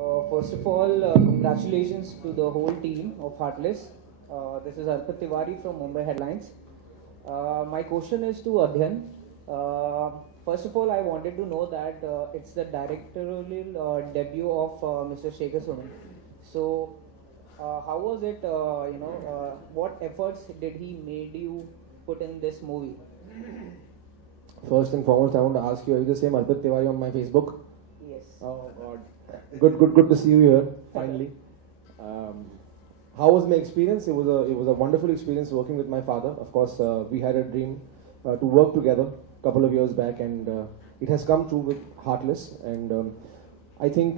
First of all, congratulations to the whole team of Heartless. This is Arpit Tiwari from Mumbai Headlines. My question is to Adhyan. First of all, I wanted to know that it's the directorial debut of Mr. Shekhar Suman. So, how was it? What efforts did he made you put in this movie? First and foremost, I want to ask you, are you the same Arpit Tiwari on my Facebook? Yes. Oh God. Good to see you here, finally. How was my experience? It was a wonderful experience working with my father. Of course, we had a dream to work together a couple of years back, and it has come true with Heartless. And I think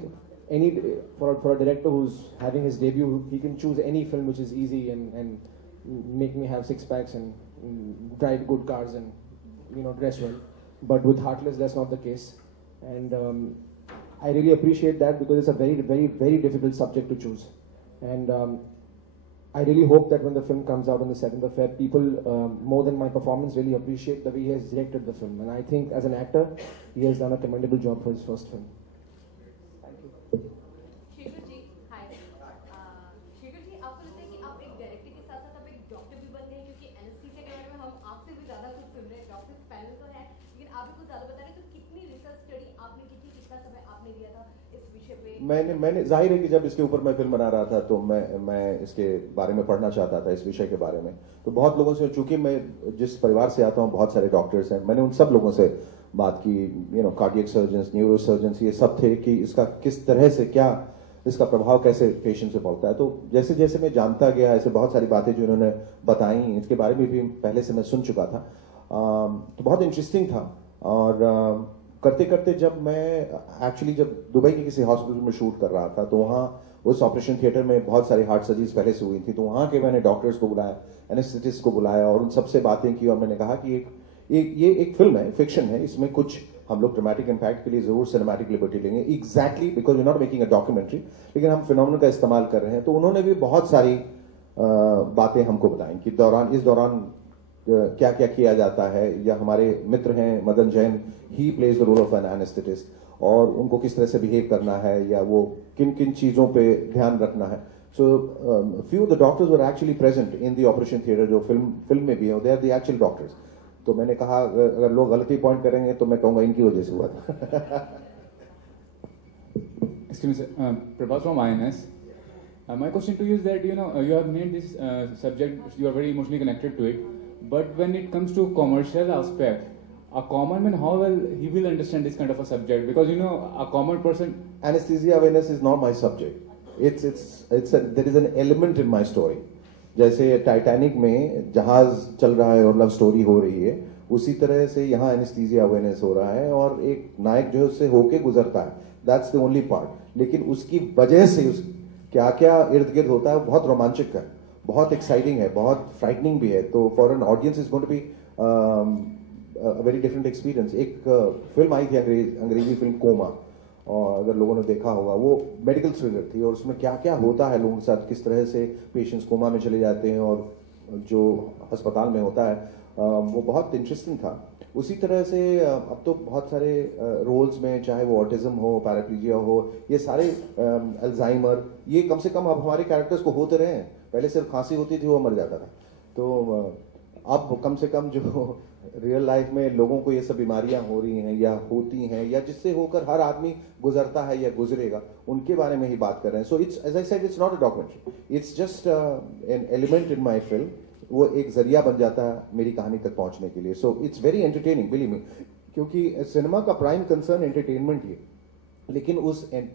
for a director who's having his debut, he can choose any film which is easy and make me have six packs and drive good cars and dress well. But with Heartless, that's not the case. And I really appreciate that, because it's a very, very, very difficult subject to choose. And I really hope that when the film comes out on the 7th of Feb, people, more than my performance, really appreciate the way he has directed the film. And I think as an actor, he has done a commendable job for his first film. Thank you. Shekhar ji, हाय। शेखर जी, आपको लगता है कि आप एक director के साथ साथ आप एक डॉक्टर भी बन गए, क्योंकि एनेस्थीसिया के बारे में हम आपसे भी ज़्यादा कुछ सुन रहे हैं। डॉक्टर पैनल तो है, लेकिन आप भी कुछ ज़्यादा बता रहे हैं। तो कितनी रिसर्च स्टडी आपने की थी, कितना समय आपने दिया था इस विषय पे? मैंने जाहिर है कि जब इसके ऊपर मैं फिल्म बना रहा था, तो मैं इसके बारे में पढ़ना चाहता था, इस विषय के बारे में। तो बहुत लोगों से, चूंकि मैं जिस परिवार से आता हूँ, बहुत सारे डॉक्टर्स हैं, मैंने उन सब लोगों से बात की, कार्डियक सर्जन्स, न्यूरो सर्जन्स, ये सब थे, कि इसका किस तरह से, क्या इसका प्रभाव कैसे पेशेंट से पड़ता है। तो जैसे जैसे मैं जानता गया, ऐसे बहुत सारी बातें जो इन्होंने बताई, इसके बारे में भी पहले से मैं सुन चुका था। तो बहुत इंटरेस्टिंग था। और करते करते जब दुबई के किसी हॉस्पिटल में शूट कर रहा था, तो वहाँ उस ऑपरेशन थिएटर में बहुत सारी हार्ट सर्जरीज पहले से हुई थी। तो वहाँ के मैंने डॉक्टर्स को बुलाया, एनेस्थेटिस्ट को बुलाया, और उन सबसे बातें की। और मैंने कहा कि ये एक फिल्म है, फिक्शन है, इसमें कुछ हम लोग ड्रामेटिक इम्पैक्ट के लिए जरूर सिनेमैटिक लिबर्टी लेंगे, exactly because we not making a documentary, लेकिन हम फिनोमेनन का इस्तेमाल कर रहे हैं। तो उन्होंने भी बहुत सारी बातें हमको बताई कि इस दौरान क्या क्या किया जाता है। या हमारे मित्र हैं Madan Jain, he plays the role of an anaesthetist, और उनको किस तरह से बिहेव करना है, या वो किन किन चीजों पे ध्यान रखना है। So few the doctors were actually present in the operation theatre, जो फिल्म में भी है, they are the actual doctors. तो मैंने कहा, अगर लोग गलती पॉइंट करेंगे तो मैं कहूंगा इनकी वजह से हुआ था। Excuse me, sir. Prabhas from INS. My question to you is that, you have made this subject, you are very emotionally connected to it, but when it comes to commercial aspect, a common man, how well he will understand this kind of a subject? Because, a common person... Anesthesia awareness is not my subject. There is an element in my story. जैसे Titanic में जहाज चल रहा है और love story हो रही है, उसी तरह से यहाँ एनेस्थीसिया अवेयरनेस हो रहा है, और एक नायक जो है उससे होके गुजरता है। That's the only part. लेकिन उसकी वजह से क्या क्या इर्द गिर्द होता है, बहुत रोमांचक है, बहुत एक्साइटिंग है, बहुत फ्राइटनिंग भी है। तो for an audience is going to be very different experience. एक फिल्म आई थी अंग्रेजी फिल्म कोमा, और अगर लोगों ने देखा होगा, वो मेडिकल थ्रिलर थी, और उसमें क्या क्या होता है लोगों के साथ, किस तरह से पेशेंट्स कोमा में चले जाते हैं, और जो अस्पताल में होता है, वो बहुत इंटरेस्टिंग था। उसी तरह से अब तो बहुत सारे रोल्स में, चाहे वो ऑटिज्म हो, पैराप्लीजिया हो, ये सारे अल्जाइमर, ये कम से कम अब हमारे कैरेक्टर्स को होते रहे हैं। पहले सिर्फ खांसी होती थी, वो मर जाता था। तो अब कम से कम जो रियल लाइफ में लोगों को ये सब बीमारियां हो रही हैं, या होती हैं, या जिससे होकर हर आदमी गुजरता है या गुजरेगा, उनके बारे में ही बात कर रहे हैं। So it's, as I said, it's not a documentary, it's just an element in my film. वो एक जरिया बन जाता है मेरी कहानी तक पहुंचने के लिए। So it's very entertaining, believe me, क्योंकि सिनेमा का प्राइम कंसर्न एंटरटेनमेंट ही, लेकिन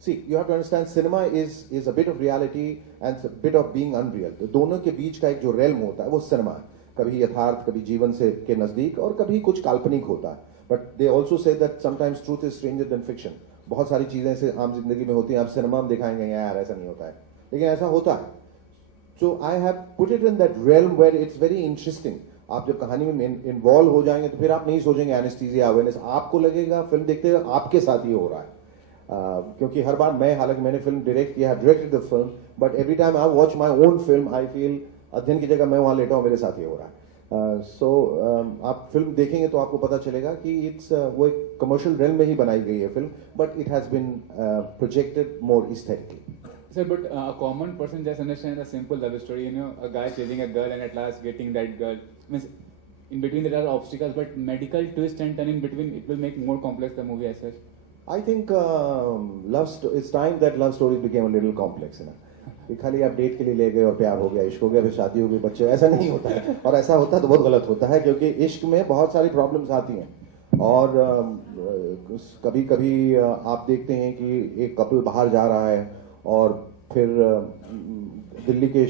See, you have to understand, cinema is a bit of reality and a bit of being unreal. तो दोनों के बीच का एक जो realm होता है, वो सिनेमा है। कभी यथार्थ, कभी जीवन से के नजदीक, और कभी कुछ काल्पनिक होता है। But they also say that sometimes truth is stranger then fiction. बहुत सारी चीजें ऐसे आम जिंदगी में होती हैं, आप सिनेमा में दिखाएंगे यार ऐसा नहीं होता है, लेकिन ऐसा होता है। So I have put it in that realm where it's very interesting। आप जब कहानी में इन्वॉल्व हो जाएंगे, तो फिर आप नहीं सोचेंगे एनेस्थीसिया अवेयरनेस, आपको लगेगा फिल्म देखते हुए आपके साथ ही हो रहा है। क्योंकि हर बार हालांकि मैंने फिल्म डायरेक्ट किया, directed the film, but every time I watch my own film, I feel अध्ययन की जगह मैं वहां लेटा हूं, मेरे साथ ही हो रहा है। सो आप फिल्म देखेंगे तो आपको पता चलेगा कि इट्स वो एक कमर्शियल रेल में ही बनाई गई है film, but it has been projected more aesthetically. Sir, but a common person just understands a simple love story. You know, a guy chasing a girl and at last getting that girl. Means in between there are obstacles, but medical twist and turn in between it will make more complex the movie as such. I think it's time that love stories became a little complex. है ना, कि खाली आप date के लिए ले गए और प्यार हो गया, इश्क हो गया, फिर शादी हो गई, बच्चे, ऐसा नहीं होता है. और ऐसा होता है तो बहुत गलत होता है, क्योंकि इश्क में बहुत सारी प्रॉब्लम्स आती हैं. और कभी कभी आप देखते हैं कि एक कपल बाहर जा रहा है और फिर दिल्ली के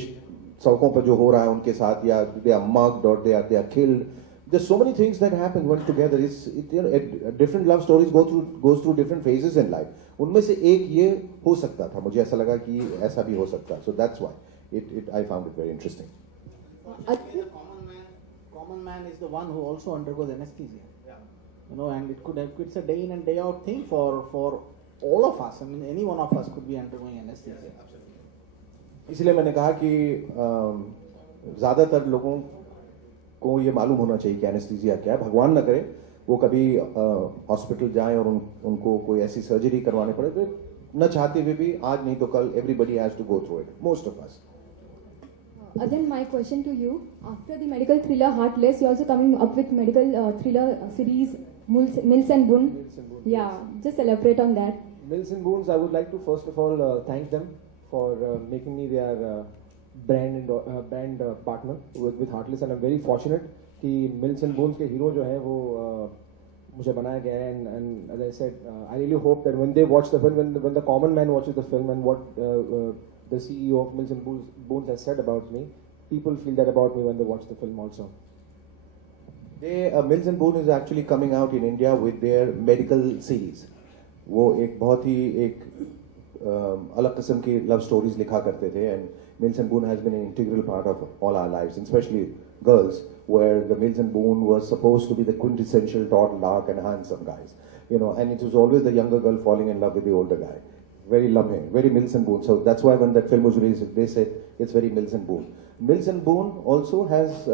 सड़कों पर जो हो रहा है उनके साथ, या दे आर मग्ड और they are killed. There's so many things that happen when together. Different love stories goes through different phases in life. उनमें से एक ये हो सकता था, मुझे ऐसा लगा कि ऐसा भी हो सकता. So that's why I found it very interesting. I think the common man is the one who also undergoes anesthesia. Yeah. You know, and it's a day in and day out thing for all of us. I mean, any one of us could be undergoing anesthesia. Yes, absolutely. इसलिए मैंने कहा कि ज्यादातर लोगों को ये मालूम होना चाहिए कि एनेस्थीसिया क्या है. भगवान न करे वो कभी हॉस्पिटल जाएं और उनको कोई ऐसी सर्जरी करवाने पड़े, तो न चाहते हुए भी आज नहीं तो कल everybody has to go through it, most of us. Again, my question to you: after the medical thriller Heartless, you're also coming up with medical thriller series Mills and Boon. Yeah, just elaborate on that. Mills and Boons, I would like to first of all thank them for making me their brand partner with Heartless, and I'm very fortunate कि Mills and Boons के hero जो है वो मुझे बनाया गया है. And as I said, I really hope that when they watch the film, when the common man watches the film, and what the CEO of Mills and Boons has said about me, people feel that about me when they watch the film also. Mills and Boon is actually coming out in India with their medical series. वो एक बहुत ही अलग किस्म की love stories लिखा करते थे, and Mills and Boon has been an integral part of all our lives, especially girls, where the Mills and Boon was supposed to be the quintessential tall, dark and handsome guys, you know, and it was always the younger girl falling in love with the older guy. Very loving, very Mills and Boon. So that's why when that film was released, they said it's very Mills and Boon. Mills and Boon also has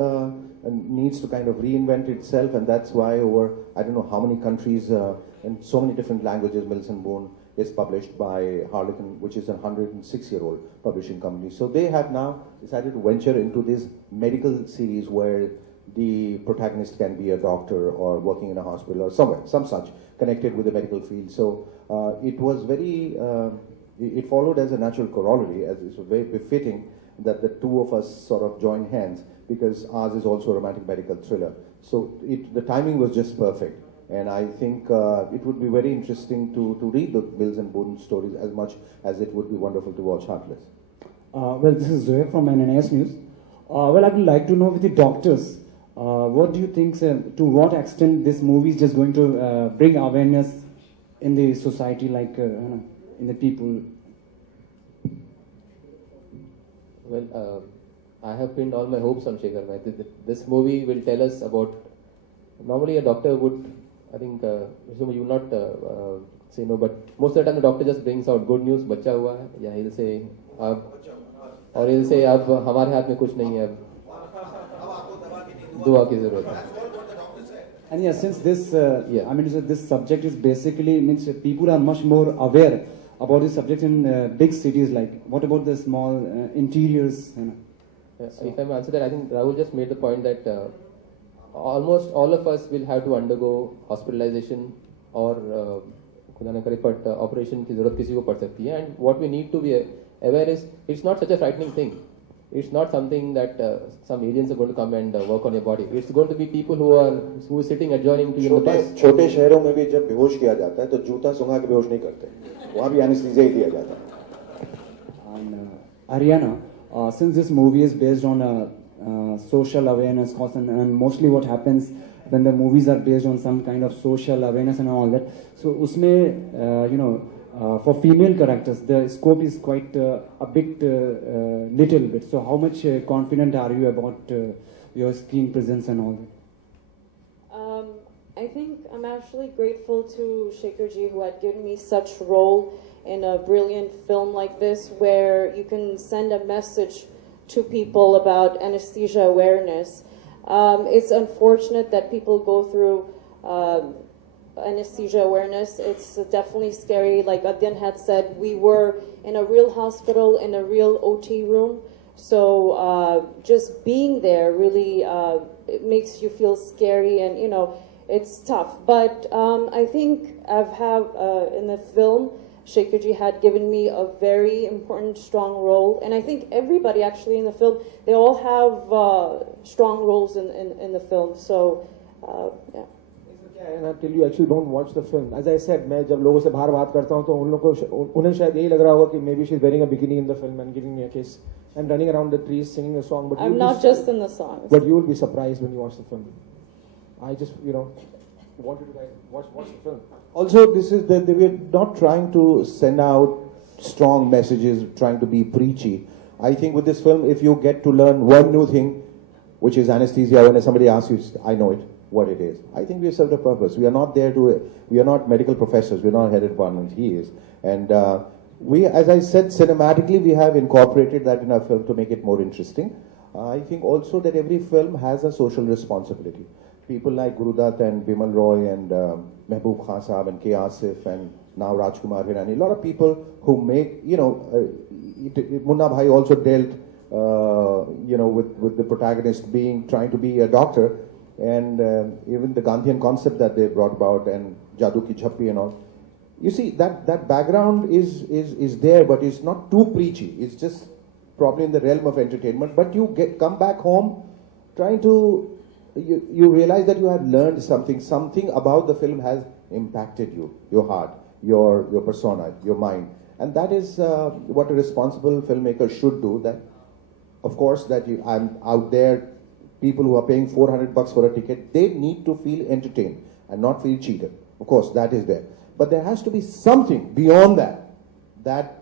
needs to kind of reinvent itself, and that's why over I don't know how many countries in so many different languages, Mills and Boon is published by Harlequin, which is a 106-year-old publishing company. So they have now decided to venture into this medical series where the protagonist can be a doctor or working in a hospital or somewhere, some such, connected with the medical field. So it was very, it followed as a natural corollary, as it's very befitting that the two of us sort of join hands, because ours is also a romantic medical thriller. So the timing was just perfect. And I think it would be very interesting to read the Mills and Boon stories as much as it would be wonderful to watch Heartless. Well, this is Zoe from NNS News. Well, I would like to know with the doctors, what do you think, to what extent this movie is just going to bring awareness in the society, like in the people? Well, I have pinned all my hopes on Shekhar. This movie will tell us about, normally a doctor would, I think, you will not say no, but most of the time the doctor just brings out good news, बच्चा हुआ है, या he'll say और he'll say अब हमारे हाथ में कुछ नहीं है, अब दुआ की जरूरत है. And yeah, since this, I mean, so this subject is basically means people are much more aware about this subject in big cities. Like, what about the small interiors? You know? If I may answer that, I think Rahul just made the point that almost all of us will have to undergo hospitalization or खुदा न करे but operation की जरूरत किसी को पड़ सकती है. And what we need to be aware is it's not such a frightening thing. It's not something that some aliens are going to come and work on your body. It's going to be people who are sitting adjoining to you in the bus. छोटे शहरों में भी जब बेहोश किया जाता है तो जूता सुंघा के बेहोश नहीं करते, वहाँ भी एनेस्थीसिया ही दिया जाता है. And Ariana, since this movie is based on social awareness cause, and mostly what happens when the movies are based on some kind of social awareness and all that, so usme you know, for female characters the scope is quite a bit little bit. So how much confident are you about your screen presence and all that? I think I'm actually grateful to Shekhar Ji, who had given me such role in a brilliant film like this, where you can send a message to people about anesthesia awareness. It's unfortunate that people go through anesthesia awareness. It's definitely scary. Like Adyan had said, we were in a real hospital, in a real OT room. So just being there really it makes you feel scary, and you know it's tough. But I think in the film, Shekharji had given me a very important, strong role, and I think everybody actually in the film, they all have strong roles in the film. So yeah. And until you actually don't watch the film, as I said, मैं जब लोगों से बाहर बात करता हूँ तो उन लोगों को उन्हें शायद यही लग रहा होगा कि maybe she's wearing a bikini in the film and giving me a kiss and running around the trees singing a song. But I'm not just in the songs. But you will be surprised when you watch the film. I just wanted to guys watch the film. Also, this is that we're not trying to send out strong messages, trying to be preachy. I think with this film, if you get to learn one new thing, which is anesthesia, when somebody asks you, I know it, what it is. I think we have served a purpose. We are not we are not medical professors. We're not head of department. He is. And we, as I said, cinematically, we have incorporated that in our film to make it more interesting. I think also that every film has a social responsibility. People like Gurudat and Bimal Roy and Mehboob Khan Saab and K. Asif and now Rajkumar Hirani, a lot of people who make, Munna Bhai also dealt, with the protagonist trying to be a doctor, and even the Gandhian concept that they brought about and Jadoo Ki Chhappi and all. You see, that background is there, but it's not too preachy. It's just probably in the realm of entertainment. But you come back home trying to, you realize that you have learned something about the film has impacted you, your heart, your persona, your mind. And that is what a responsible filmmaker should do. That, of course, I'm out there, people who are paying $400 for a ticket, they need to feel entertained and not feel cheated. Of course, that is there. But there has to be something beyond that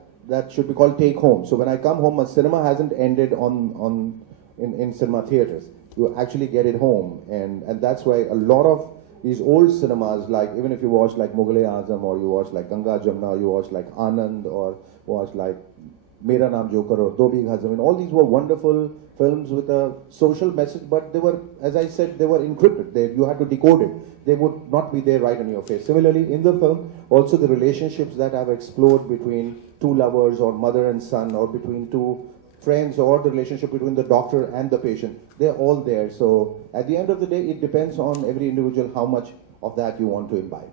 should be called take home. So when I come home, a cinema hasn't ended in cinema theaters. You actually get it home, and that's why a lot of these old cinemas, like even if you watch like Mughal-e-Azam, or you watch like Ganga Jamna, or you watch like Anand, or watch like Mera Naam Joker or Do Bigha Zameen, all these were wonderful films with a social message, but they were, as I said, they were encrypted. You had to decode it. They would not be there right on your face. Similarly, in the film, also the relationships that I've explored between two lovers or mother and son, or between two friends, or the relationship between the doctor and the patient, they're all there. So at the end of the day, it depends on every individual how much of that you want to imbibe.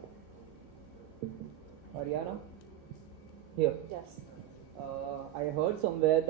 Ariana? Here. Yes. I heard somewhere that